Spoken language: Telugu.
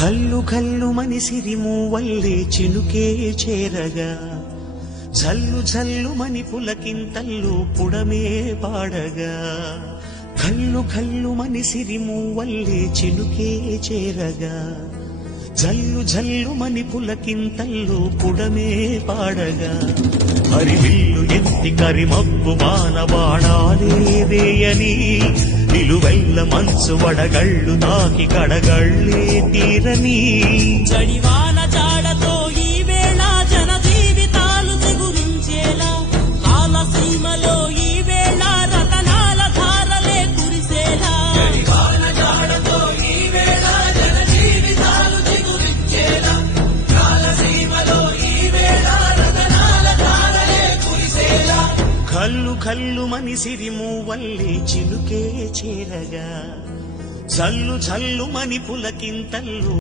కల్లు కల్లు మనిసిరి మూవల్లే చినుకే చేరగా జల్లు జల్లు మని పులకింతల్లు పుడమే పాడగా కల్లు కల్లు మనిసిరి మూవల్లే చినుకే చేరగా జల్లు జల్లు మని పులకింతల్లు పుడమే పాడగా హరివిల్లు ఎత్తి కరిమబ్బు బాణబాణాలే వేయని నిలువెల్ల మంచు వడగళ్ళు తాకి కడగళ్ళే తీరని చడివాన జాడతో ఈ వేళ జన జీవితాలు చిగురించేలా కాలసీమలో ఈ వేళ రతనాల ధారలే కురిసేలా చడివాన జాడతో ఈ వేళ జన జీవితాలు చిగురించేలా కాలసీమలో ఈ వేళ రతనాల ధారలే కురిసేలా కల్లు కల్లు మనిసిరి మూవల్లే చినుకే చేరగా జల్లు జల్లు మని పులకింతల్లు